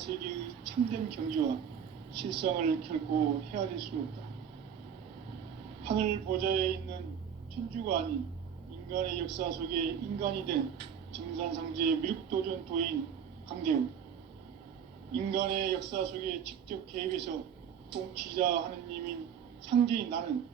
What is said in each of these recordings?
세계의 참된 경지와 실상을 결코 헤아릴 수 없다. 하늘 보좌에 있는 천주가 아닌 인간의 역사 속에 인간이 된 정산상제의 미륵도전 도인 강대우. 인간의 역사 속에 직접 개입해서 통치자 하느님인 상제인 나는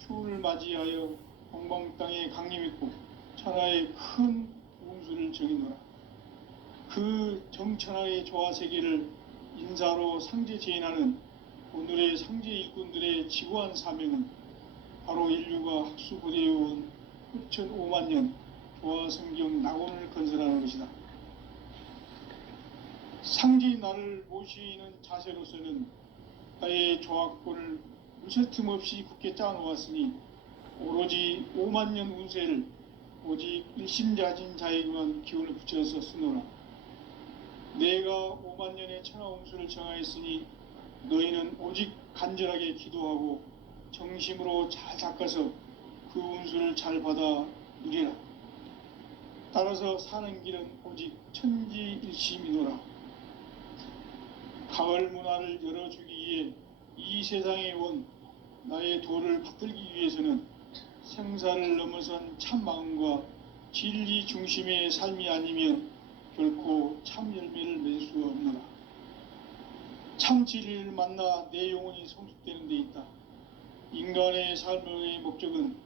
추후를 맞이하여 동방땅에 강림했고 천하의 큰 우음수를 정의노라. 그 정천하의 조화세계를 인사로 상제 제인하는 오늘의 상제 일꾼들의 지구한 사명은 바로 인류가 학수고대해온 6,500만 년 조화성경 낙원을 건설하는 것이다. 상제인 나를 모시는 자세로서는 나의 조화권을 무쇠틈 없이 굳게 짜놓았으니 오로지 5만 년 운세를 오직 일심자진 자에게만 기운을 붙여서 쓰노라. 내가 5만 년의 천하운수를 정하였으니 너희는 오직 간절하게 기도하고 정심으로 잘 닦아서 그 운수를 잘 받아 누리라. 따라서 사는 길은 오직 천지일심이노라. 가을 문화를 열어주기 위해 이 세상에 온 나의 도를 받들기 위해서는 생사를 넘어선 참마음과 진리 중심의 삶이 아니면 결코 참 열매를 맺을 수 없노라. 참 진리를 만나 내 영혼이 성숙되는 데 있다. 인간의 삶의 목적은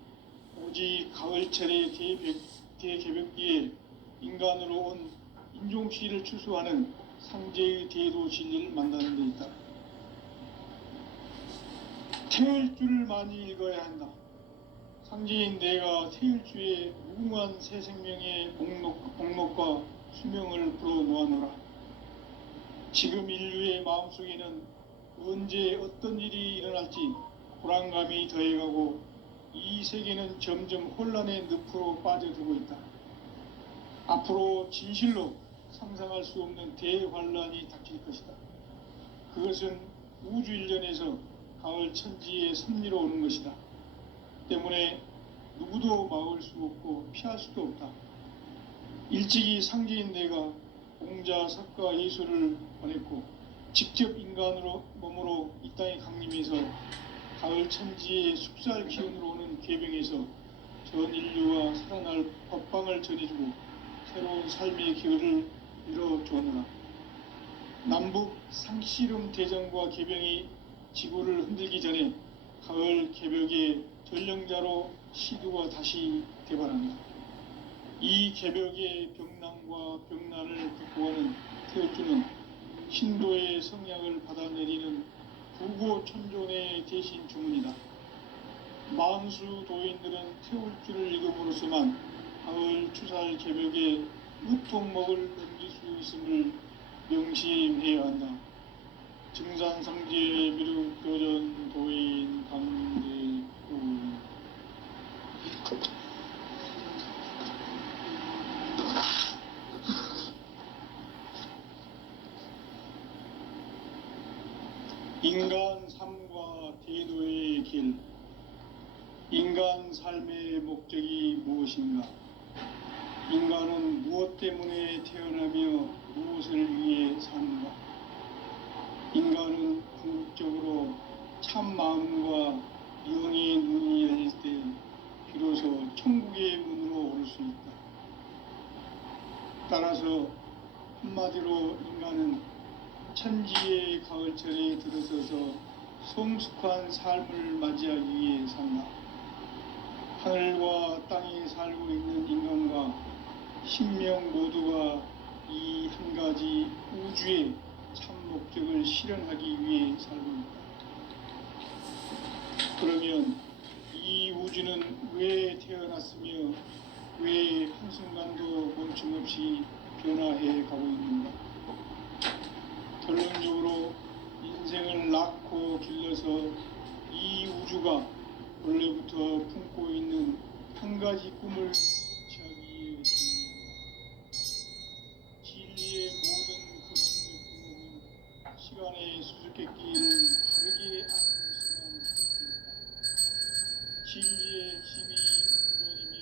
오직 가을철의 대개벽기에 인간으로 온 인종시를 추수하는 상제의 대도 진리를 만나는 데 있다. 태일주를 많이 읽어야 한다. 상제인 내가 태일주의 무궁한 새 생명의 목록과 수명을 불어놓아노라. 지금 인류의 마음속에는 언제 어떤 일이 일어날지 불안감이 더해가고 이 세계는 점점 혼란의 늪으로 빠져들고 있다. 앞으로 진실로 상상할 수 없는 대환란이 닥칠 것이다. 그것은 우주 일련에서 가을 천지의 섭리로 오는 것이다. 때문에 누구도 막을 수 없고 피할 수도 없다. 일찍이 상제인 내가 공자, 석가, 예수를 보냈고 직접 인간으로 몸으로 이 땅에 강림해서 가을 천지의 숙살 기운으로 오는 계병에서 전 인류가 살아날 법방을 전해주고 새로운 삶의 기회를 이뤄주었노라. 남북 상씨름 대전과 계병이 지구를 흔들기 전에 가을 개벽의 전령자로 시두가 다시 개발한다. 이 개벽의 병난과 병난을 극복하는 태울주는 신도의 성약을 받아내리는 부고천존의 대신 주문이다. 만수 도인들은 태울주를 읽음으로써만 가을 추살 개벽의 으통목을 넘길 수 있음을 명심해야 한다. 증산상제의 미륵도전 도인 강대우. 인간 삶과 대도의 길. 인간 삶의 목적이 무엇인가? 인간은 무엇 때문에 태어나며 무엇을 위해 사는가? 인간은 궁극적으로 참 마음과 영의 눈이 열릴 때 비로소 천국의 문으로 오를 수 있다. 따라서 한마디로 인간은 천지의 가을철에 들어서서 성숙한 삶을 맞이하기 위해 산다. 하늘과 땅에 살고 있는 인간과 신명 모두가 이 한 가지 우주의 참 목적을 실현하기 위해 살고 있다. 그러면 이 우주는 왜 태어났으며 왜 한순간도 멈춤없이 변화해 가고 있는가? 결론적으로 인생을 낳고 길러서 이 우주가 원래부터 품고 있는 한 가지 꿈을 성취하기 위해 진리의 모든 근원적 궁극은 시간의 수수께끼를 다르게 아는 것이다. 진리의 핵심이 우주론이며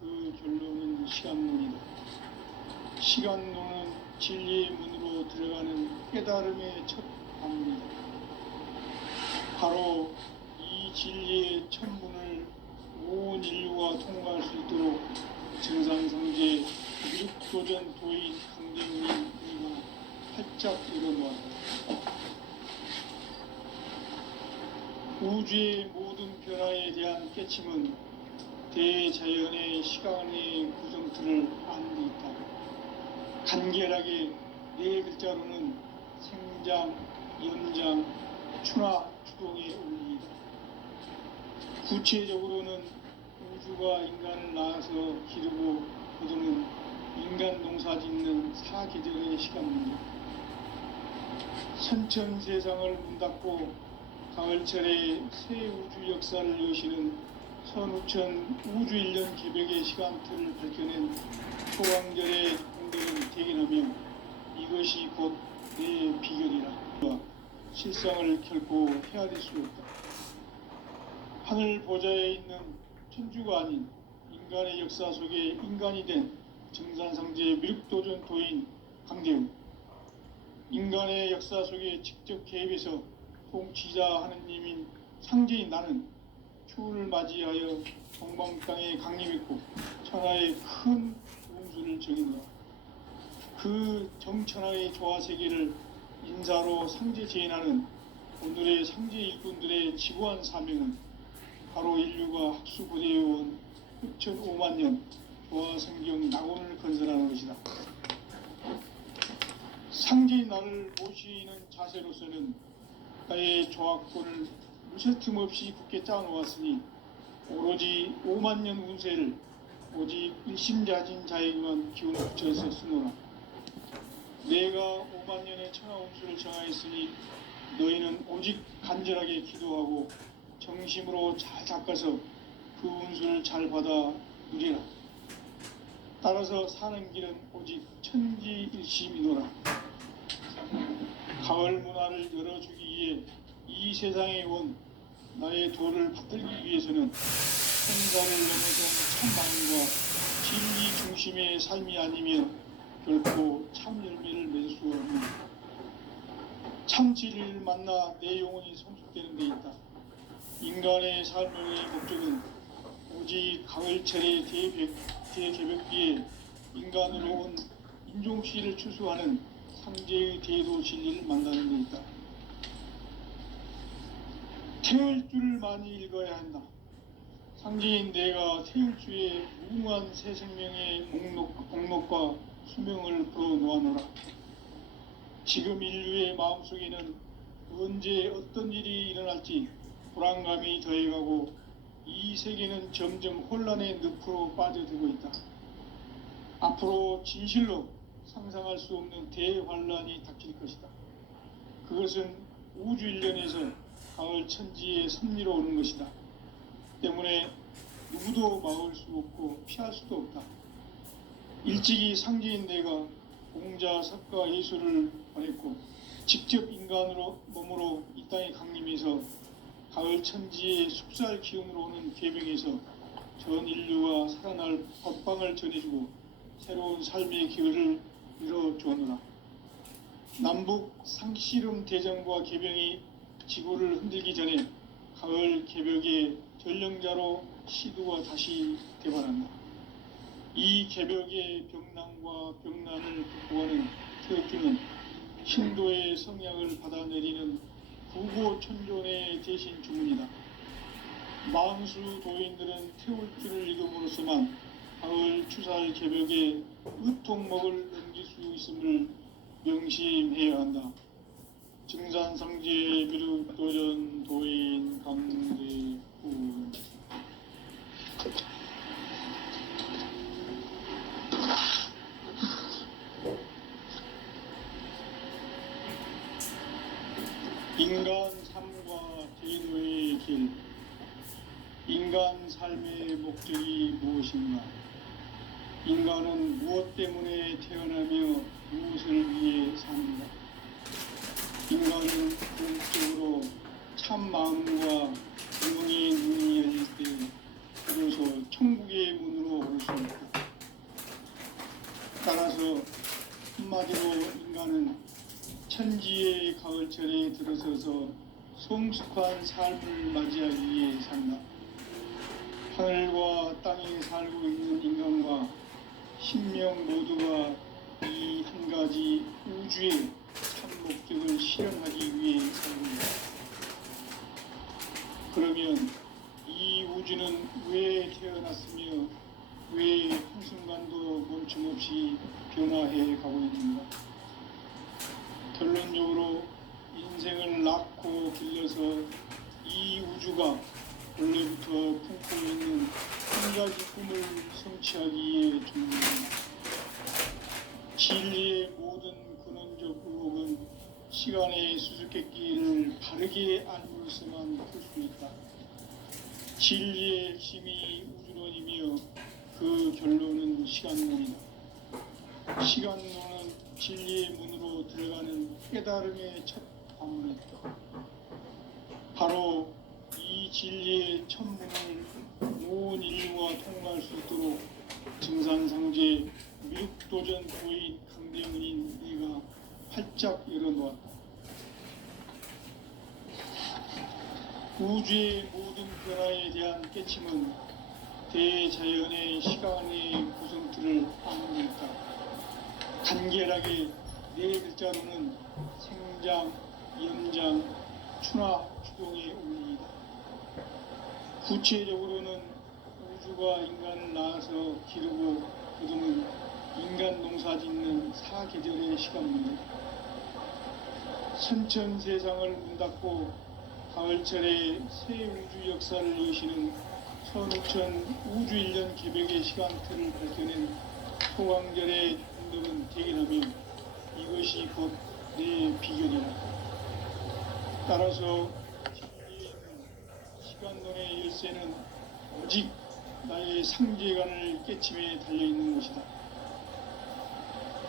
그 결론은 시간론이다. 시간론은 진리의 문으로 들어가는 깨달음의 첫 방문이다. 바로 이 진리의 천문을 온 인류가 통과할 수 있도록 증산성제 미륵도전 도인 강대훈이 활짝 열어놓았다. 우주의 모든 변화에 대한 깨침은 대자연의 시간의 구성틀을 아는 데 있다. 간결하게 네 글자로는 생장, 연장, 추나 추동의 원리이다. 구체적으로는 우주가 인간을 낳아서 기르고 거두는 인간 농사 짓는 사계절의 시간 문제. 선천 세상을 문 닫고 가을철에 새 우주 역사를 여시는 선우천 우주일년 개벽의 시간틀을 밝혀낸 초강절의 공덕은 대견하며 이것이 곧 내 비결이라. 실상을 결코 헤아릴 수 없다. 하늘 보좌에 있는 천주가 아닌 인간의 역사 속에 인간이 된 증산성제 미륵도전 도인 강대훈. 인간의 역사 속에 직접 개입해서 통치자 하느님인 상제인 나는 추운을 맞이하여 동방 땅에 강림했고 천하의 큰 운수를 정했노라. 그 정천하의 조화세계를 인사로 상제 제인하는 오늘의 상제 일꾼들의 지구한 사명은 바로 인류가 학수고대해온 흑천 5만 년 조화성경 낙원을 건설하는 것이다. 상제인 나를 모시는 자세로서는 나의 조합권을 무쇠틈 없이 굳게 짜놓았으니 오로지 5만 년 운세를 오직 일심자진 자에게만 기운을 붙여서 쓰노라. 내가 5만 년의 천하 운수를 정하였으니 너희는 오직 간절하게 기도하고 정심으로 잘 닦아서 그 운수를 잘 받아 누리라. 따라서 사는 길은 오직 천지일심이노라. 가을 문화를 열어주기 위해 이 세상에 온 나의 도를 받들기 위해서는 생사를 넘어선 참마음과 진리 중심의 삶이 아니면 결코 참 열매를 맺을 수 없는 참 진리를 만나 내 영혼이 성숙되는 데 있다. 인간의 삶의 목적은 오직 가을철의 대개벽기에 인간으로 온 인종시를 추수하는 상제의 대도 진리를 만나는 데 있다. 태울 줄을 많이 읽어야 한다. 상제인 내가 태울 주의 무궁한 새 생명의 목록과 수명을 풀어놓아노라. 지금 인류의 마음속에는 언제 어떤 일이 일어날지 불안감이 더해가고 이 세계는 점점 혼란의 늪으로 빠져들고 있다. 앞으로 진실로 상상할 수 없는 대환란이 닥칠 것이다. 그것은 우주일련에서 가을 천지의 섭리로 오는 것이다. 때문에 누구도 막을 수 없고 피할 수도 없다. 일찍이 상제인 내가 공자, 석가, 예수를 보냈고 직접 인간으로 몸으로 이 땅에 강림해서 가을 천지의 숙살 기운으로 오는 계명에서 전 인류가 살아날 법방을 전해주고 새로운 삶의 기회를 이뤄주었노라. 남북 상씨름 대전과 개병이 지구를 흔들기 전에 가을 개벽의 전령자로 시두가 다시 되발한다. 이 개벽의 병난과 병난을 극복하는 태극기는 신도의 성향을 받아내리는 구고천존의 대신 주문이다. 망수 도인들은 태울 줄을 읽음으로써만 가을 추살 개벽의 으통목을 넘길 수 있음을 명심해야 한다. 증산상제 미륵도전 도인 강대훈. 인간 삶과 대도의 길. 인간 삶의 목적이 무엇인가? 인간은 무엇 때문에 태어나며 무엇을 위해 삽니다. 인간은 궁극적으로 참 마음과 영의 눈이 열릴 때 비로소 천국의 문으로 올 수 있다. 따라서 한마디로 인간은 천지의 가을철에 들어서서 성숙한 삶을 맞이하기 위해 산다. 하늘과 땅에 살고 있는 인간과 신명 모두가 이 한 가지 우주의 참 목적을 실현하기 위해 산다. 그러면 이 우주는 왜 태어났으며 왜 한순간도 멈춤없이 변화해 가고 있는가? 결론적으로 인생을 낳고 길러서 이 우주가 원래부터 품고 있는 한 가지 꿈을 성취하기 위해 존재합니다. 진리의 모든 근원적 의혹은 시간의 수수께끼를 바르게 알므로서만 풀 수 있다. 진리의 핵심이 우주론이며 그 결론은 시간론이다. 시간론은 진리의 문으로 들어가는 깨달음의 첫 방문이다. 바로 이 진리의 첫 문을 온 인류가 통과할 수 있도록 증산상제 미륵도전 도인 강대문인 네가 활짝 열어놓았다. 우주의 모든 변화에 대한 깨침은 대자연의 시간의 구성틀을 아무르니까 간결하게 네 글자로는 생장, 연장, 추나, 추동의 원리이다. 구체적으로는 우주가 인간을 낳아서 기르고 거두는 인간 농사 짓는 사계절의 시간 문제, 선천 세상을 문 닫고 가을철에 새 우주 역사를 여시는 선우천 우주 1년 개벽의 시간틀을 밝혀낸 소강절의 흔적은 대견하며 이것이 곧 내 비결이다. 따라서 진리에 있는 시간론의 열쇠는 오직 나의 상제관을 깨침에 달려있는 것이다.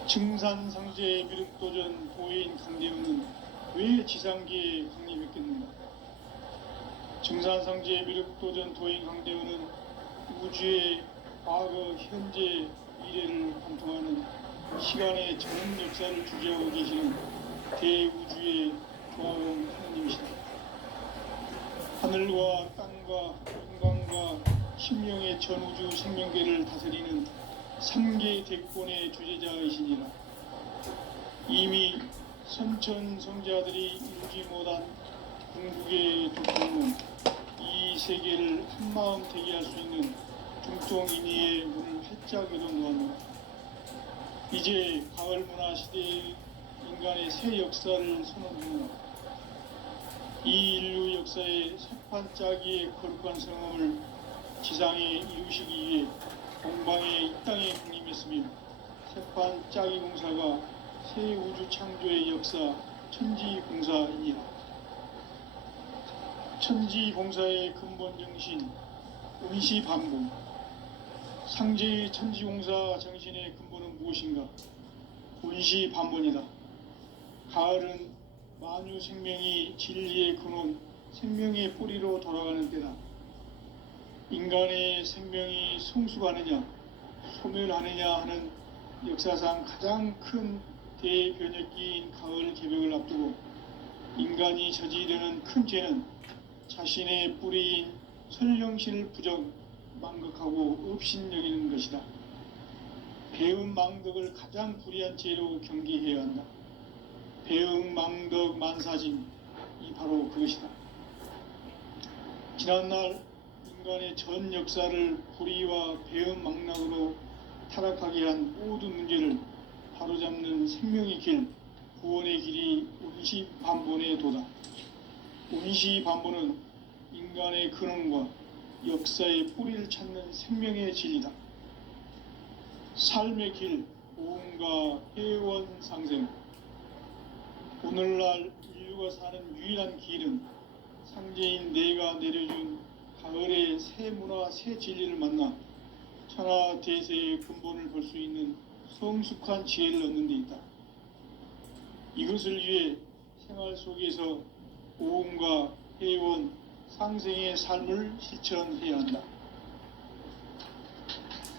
증산상제 미륵도전 도인 강대훈은 왜 지상계에 강림했겠는가? 증산상제 미륵도전 도인 강대훈은 우주의 과거, 현재, 미래를 관통하는 시간의 전 역사를 주재하고 계시는 대우주의 조화원 하느님이시다. 하늘과 땅과 인간과 심령의 전우주 생명계를 다스리는 3개 대권의 주제자이시니라. 이미 선천성자들이 이루지 못한 궁극의 조건은 이 세계를 한마음 되게 할 수 있는 중통인의의 문을 활짝 열어놓았노라. 이제 가을 문화 시대의 인간의 새 역사를 선언하노라. 이 인류 역사의 새판짜기의 거룩한 성험을 지상에 이루시기 위해 공방에 이 땅에 군림했으며 새판짜기 공사가 새 우주 창조의 역사 천지공사이니라. 천지공사의 근본 정신 운시반복. 상제의 천지공사 정신의 근본은 무엇인가? 운시반복이다. 가을은 만유 생명이 진리의 근원, 생명의 뿌리로 돌아가는 때다. 인간의 생명이 성숙하느냐, 소멸하느냐 하는 역사상 가장 큰 대변혁기인 가을 개벽을 앞두고 인간이 저지르는 큰 죄는 자신의 뿌리인 설령신을 부정, 망극하고 업신여기는 것이다. 배음 망덕을 가장 불의한 죄로 경계해야 한다. 배음 망덕 만사진, 이 바로 그것이다. 지난날 인간의 전 역사를 불의와 배음 망락으로 타락하게 한 모든 문제를 바로잡는 생명의 길, 구원의 길이 운시반본의 도다. 운시반본은 인간의 근원과 역사의 뿌리를 찾는 생명의 진리다. 삶의 길, 오음과 회원 상생. 오늘날 인류가 사는 유일한 길은 상제인 내가 내려준 가을의 새 문화, 새 진리를 만나 천하 대세의 근본을 볼 수 있는 성숙한 지혜를 얻는 데 있다. 이것을 위해 생활 속에서 오음과 회원, 상생의 삶을 실천해야 한다.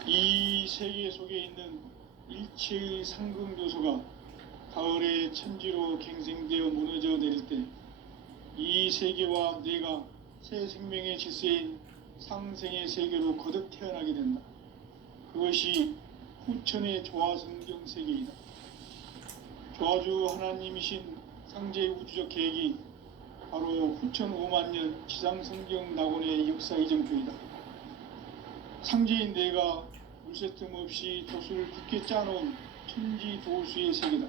이 세계 속에 있는 일체의 상승 요소가 가을의 천지로 갱생되어 무너져 내릴 때 이 세계와 내가 새 생명의 질서인 상생의 세계로 거듭 태어나게 된다. 그것이 후천의 조화성경 세계이다. 조화주 하나님이신 상제의 우주적 계획이 바로 후천 5만 년 지상성경 낙원의 역사 이정표이다. 상제인 내가 물새 틈 없이 돛을 굳게 짜놓은 천지 도수의 세계다.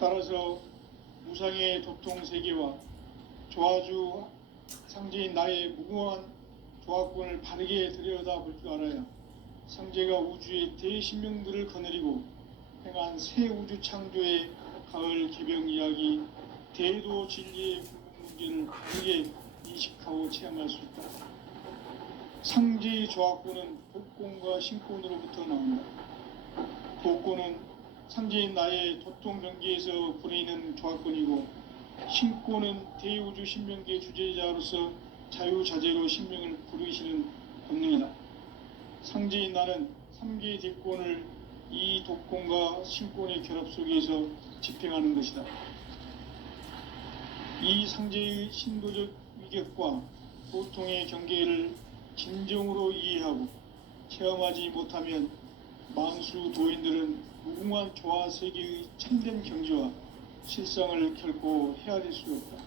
따라서 무상의 도통 세계와 조화주 상제인 나의 무궁한 조화권을 바르게 들여다볼 줄 알아야 상제가 우주의 대신명들을 거느리고 행한 새 우주 창조의 가을 개병 이야기 대도 진리의 궁극 문제를 바르게 인식하고 체험할 수 있다. 상제의 조화권은 복권과 신권으로부터 나온다. 복권은 상제인 나의 도통 경계에서 보내는 조화권이고, 신권은 대우주 신명계의 주제자로서 자유자재로 신명을 부르시는 본능이다. 상제인 나는 3개의 대권을 이 독권과 신권의 결합 속에서 집행하는 것이다. 이 상제의 신도적 위격과 보통의 경계를 진정으로 이해하고 체험하지 못하면 만수 도인들은 무궁한 조화 세계의 참된 경지와 실상을 결코 헤아릴 수 없다.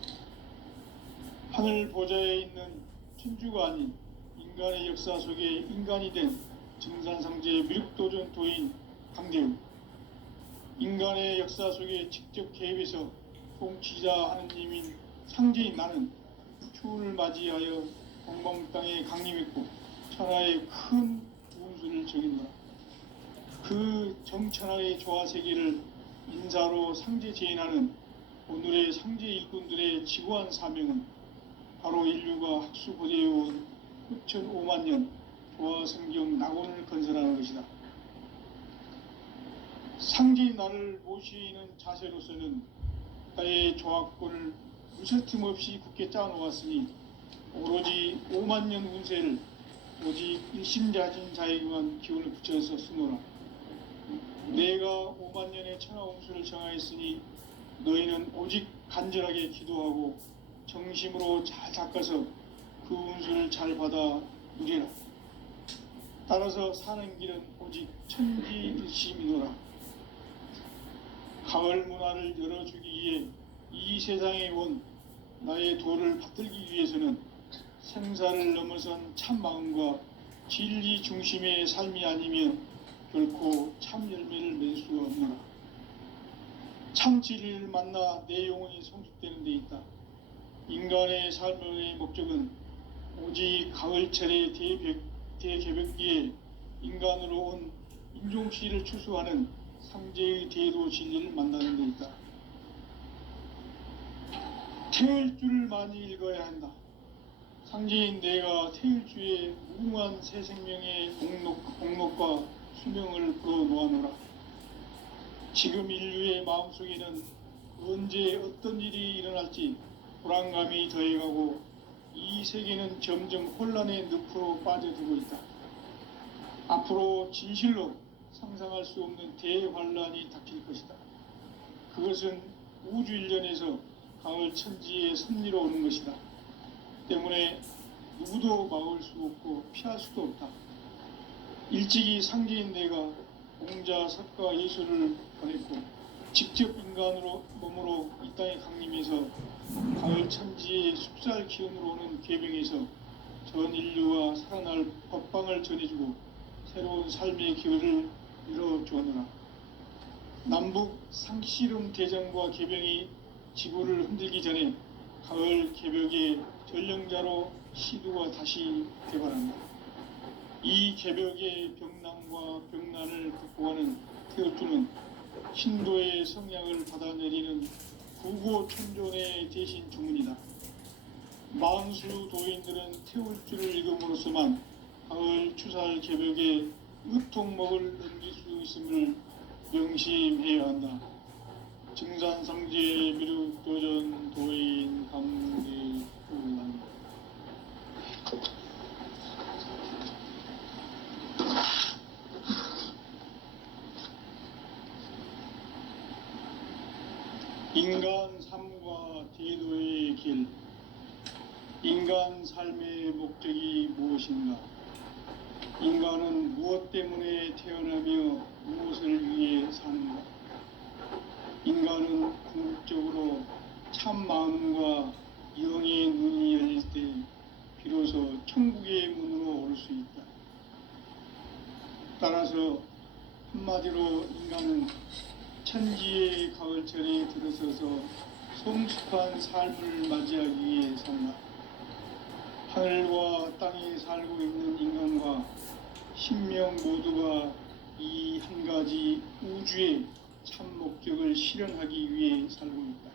하늘 보좌에 있는 천주가 아닌 인간의 역사 속에 인간이 된 증산상제의 미륵도전 도인 강대우, 인간의 역사 속에 직접 개입해서 통치자 하느님인 상제인 나는 추운을 맞이하여 동방 땅에 강림했고 천하의 큰 운수를 정인노라. 그 정천하의 조화 세계를 인사로 상제 제인하는 오늘의 상제 일꾼들의 지구한 사명은 바로 인류가 학수 보재해온 후천 5만 년 조화 성경 낙원을 건설하는 것이다. 상제인 나를 모시는 자세로서는 나의 조화권을 무설틈 없이 굳게 짜놓았으니 오로지 5만 년 운세를 오직 일심자진 자에게만 기운을 붙여서 쓰노라. 내가 5만 년의 천하 운수를 정하였으니 너희는 오직 간절하게 기도하고 정심으로 잘 닦아서 그 운수를 잘 받아 누리라. 따라서 사는 길은 오직 천지일심이노라. 가을 문화를 열어주기 위해 이 세상에 온 나의 도를 받들기 위해서는 생사를 넘어선 참 마음과 진리 중심의 삶이 아니면 결코 참 열매를 맺을 수가 없노라. 참 진리를 만나 내 영혼이 성숙되는 데 있다. 인간의 삶의 목적은 오직 가을철의 대개벽기에 인간으로 온 인종씨를 추수하는 상제의 대도 진리를 만나는 데 있다. 태을 줄을 많이 읽어야 한다. 상제인 내가 태일주의 무궁한 새 생명의 공록과 수명을 풀어놓아노라. 지금 인류의 마음속에는 언제 어떤 일이 일어날지 불안감이 더해가고 이 세계는 점점 혼란의 늪으로 빠져들고 있다. 앞으로 진실로 상상할 수 없는 대환란이 닥칠 것이다. 그것은 우주 일련에서 가을 천지의 섭리로 오는 것이다. 때문에 누구도 막을 수 없고 피할 수도 없다. 일찍이 상제인 내가 공자, 석가, 예수를 보냈고 직접 인간으로 몸으로 이 땅에 강림해서 가을 천지의 숲살 기운으로 오는 계병에서 전 인류와 살아날 법방을 전해주고 새로운 삶의 기회를 이뤄주었노라. 남북 상씨름 대전과 계병이 지구를 흔들기 전에 가을 개벽의 전령자로 시두가 다시 개발한다. 이 개벽의 병난과 병난을 극복하는 태울주는 신도의 성향을 받아내리는 구고천존의 대신 주문이다. 만수 도인들은 태울주를 읽음으로써만 가을 추살 개벽의 의통목을 넘길 수 있음을 명심해야 한다. 증산상제 미륵도전 도인 강대훈. 인간 삶과 대도의 길, 인간 삶의 목적이 무엇인가? 인간은 무엇 때문에 태어나며 무엇을 위해 사는가? 인간은 궁극적으로 참 마음과 영의 눈이 열릴 때 비로소 천국의 문으로 올 수 있다. 따라서 한마디로 인간은 천지의 가을철에 들어서서 성숙한 삶을 맞이하기 위해 산다. 하늘과 땅에 살고 있는 인간과 신명 모두가 이 한 가지 우주의 참 목적을 실현하기 위해 살고 있다.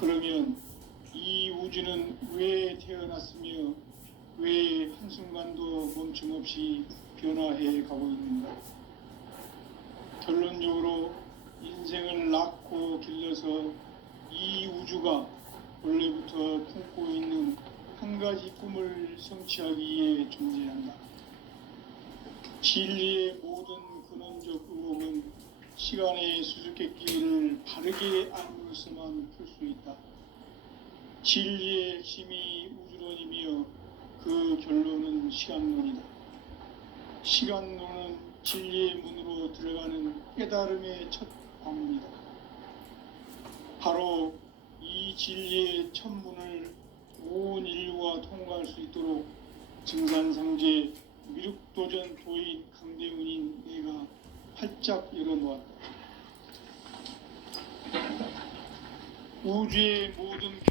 그러면 이 우주는 왜 태어났으며 왜 한순간도 멈춤없이 변화해 가고 있는가? 결론적으로 인생을 낳고 길러서 이 우주가 원래부터 품고 있는 한 가지 꿈을 성취하기 위해 존재한다. 진리의 모든 근원적 의혹은 시간의 수수께끼를 바르게 알므로서만 풀 수 있다. 진리의 핵심이 우주론이며 그 결론은 시간론이다. 시간론은 진리의 문으로 들어가는 깨달음의 첫 관문이다. 바로 이 진리의 첫 문을 온 인류가 통과할 수 있도록 증산상제 미륵도전 도인 강대훈인 내가 활짝 열어놓았다. 우주의 모든 변화